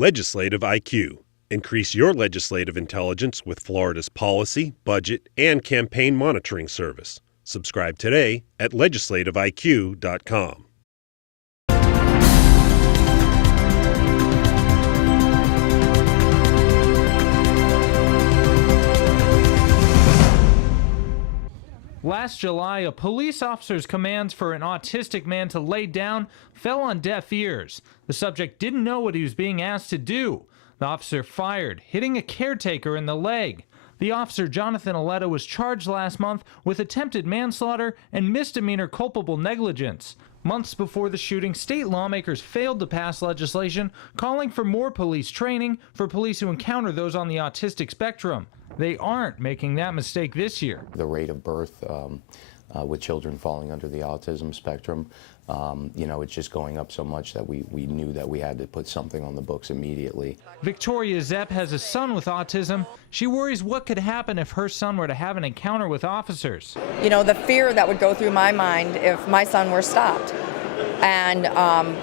Legislative IQ. Increase your legislative intelligence with Florida's policy, budget, and campaign monitoring service. Subscribe today at legislativeiq.com. Last July, a police officer's commands for an autistic man to lay down fell on deaf ears. The subject didn't know what he was being asked to do. The officer fired, hitting a caretaker in the leg. The officer, Jonathan Aletta, was charged last month with attempted manslaughter and misdemeanor culpable negligence. Months before the shooting, state lawmakers failed to pass legislation calling for more police training for police who encounter those on the autistic spectrum. They aren't making that mistake this year. The rate of birth with children falling under the autism spectrum, it's just going up so much that we knew that we had to put something on the books immediately. Victoria Zepp has a son with autism. She worries what could happen if her son were to have an encounter with officers. The fear that would go through my mind if my son were stopped and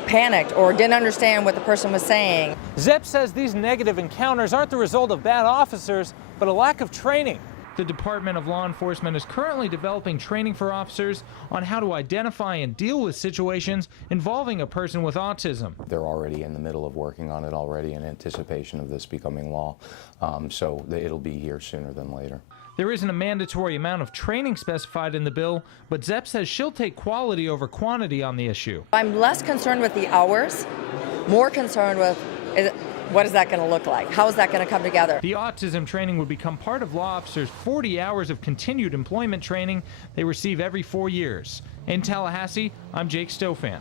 panicked or didn't understand what the person was saying. Zepp says these negative encounters aren't the result of bad officers, but a lack of training. The Department of Law Enforcement is currently developing training for officers on how to identify and deal with situations involving a person with autism. They're already in the middle of working on it already in anticipation of this becoming law, so it'll be here sooner than later. There isn't a mandatory amount of training specified in the bill, but Zepp says she'll take quality over quantity on the issue. I'm less concerned with the hours, more concerned with what is that going to look like? How is that going to come together? The autism training would become part of law officers' 40 hours of continued employment training they receive every 4 years. In Tallahassee, I'm Jake Stofan.